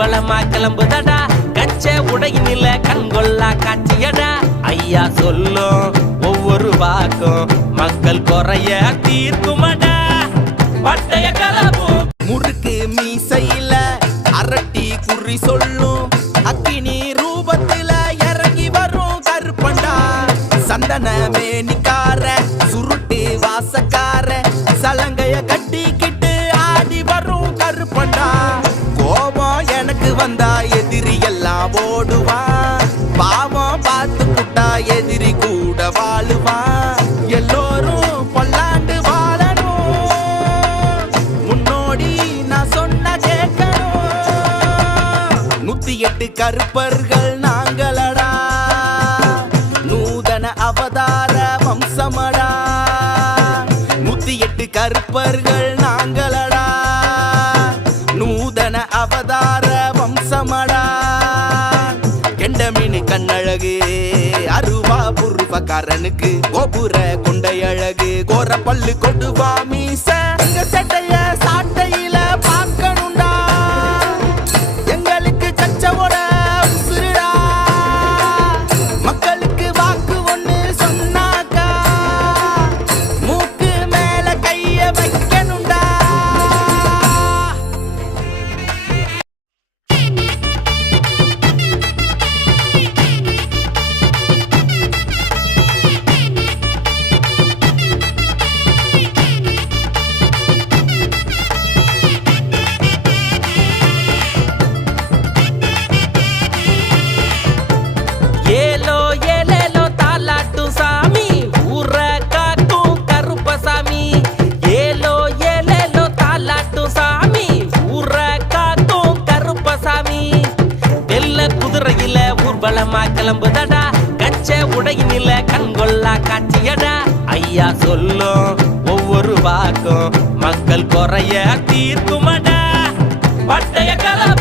ஊர்வலமா கிளம்புதடா கச்ச உடையினில கண்கொள்ளா காட்சியடா ஐயா சொல்லும் ஒவ்வொரு வாக்கும் மக்கள் குறைய தீர்க்குமடா பட்டைய கலப்பும் முறுக்கு மீசையில அரட்டி குறி சொல்லும் அக்கினி ரூபத்துல இறங்கி வரும் கருப்பண்டா சந்தன மேனிக்கார சுருட்டு வாசக்கார சலங்கைய கட்டிக்கிட்டு ஆடி வரும் கருப்பண்டா கோபம் எனக்கு வந்தா எதிரி எல்லாம் ஓடுவான் பாவம் பார்த்து புட்டா எதிரி கூட வாழுவான் எல்லோரும் பல்லாண்டு வாழணும் முன்னோடி நான் சொன்ன கேட்கணும் 108 கருப்பர்கள் நாங்களடா நூதன அவதார வம்சமடா 108 கருப்பர்கள் நாங்களடா நூதன அவதார வம்சமடா கெண்டமினி கண்ணழகு அருவா புருவக்காரனுக்கு கோபுர கொண்டை அழகு கோர பல்லு கொடுவா மீச எங்க சட்டைய சாட்டையில பார்க்கணும்டா எங்களுக்கு கச்சவோட உசுருடா மக்களுக்கு வாக்கு ஒண்ணு சொன்னாக்கா மூக்கு மேல கைய வைக்கணும்டா ஏலோ ஏலேலோ தாலாட்டும் சாமி ஊர காக்கும் கருப்பசாமி ஏலோ ஏலேலோ தாலாட்டும் சாமி ஊர காக்கும் கருப்பசாமி வெள்ள குதிரையில ஊர்வலமா கிளம்புதடா கச்ச உடையினில கண்கொள்ளா காட்சியடா ஐயா சொல்லும் ஒவ்வொரு வாக்கும் மக்கள் குறைய தீர்க்குமடா பட்டைய கலப்பும்